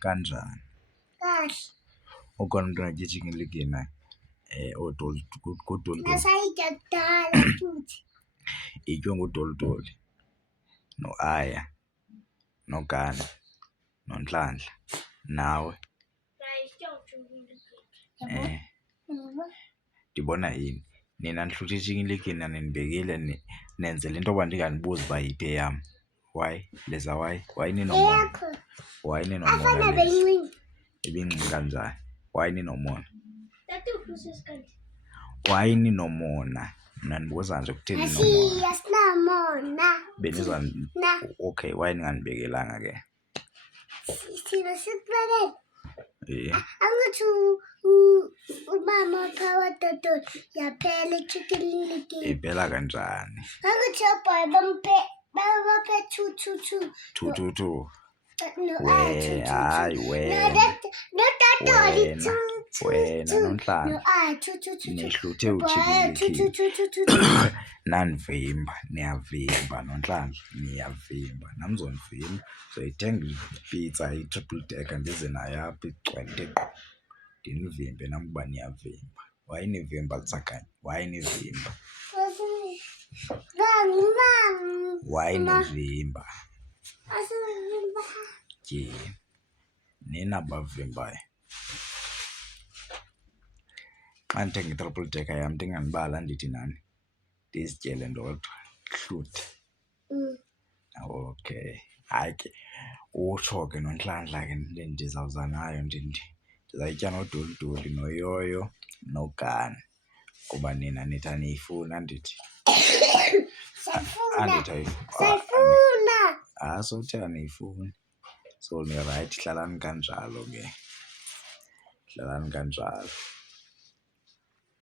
Kanjani? Kahle. Ukhona umntwana atya i-chicken licken na? Udoli. Nasayitya kudala futhi. Ityiwe ngudolidoli, no-Aya, noGana, noNhlanhla, nawe. Ndibona yini? Nina nihlutha i-chicken licken nindibekile nenzela into yoba ndinganibuzi uba yiphi eyam. Why? Leza why? Why ninomona? Why ninomona Leza? Ibincinci kanjani? Why ninomona? Why ninomona? Mna ndibuza nje kutheni ninomona? Sinamona. Okay, why ningandibekelanga ke? Sina sikubekele. Angithi umama phakathi dodoli yaphela i-chicken licken. Iphela kanjani? Angithi boy bampe 222. Hayi wena noNhlanhla nihluthe u-chicken licken. Nanivimba, niyavimba noNhlanhla, niyavimba. Namzonivimba zoyithenga ipitsa i-triple decker ndize nayo apha igcwele teqo. Ndinivimbe nam uba niyavimba. Why nivimba kusakhanyi? Why nivimba? Why nivimba? Tyhini nina bavimbayo. Xa ndithenga i-triple decker yam ndinganibala ndithi nani? Ndizityele ndodwa hluthe. Okay, hayi ke utsho ke noNhlanhla ke ndizawuza nayo ndizayitya nodolidoli noYoyo noGana kuba nina nithi aniyifuni andithi. Sayifuna. Sowuthe aniyifuni. So nirayithi, hlalani kanjalo ke. Hlalani kanjalo.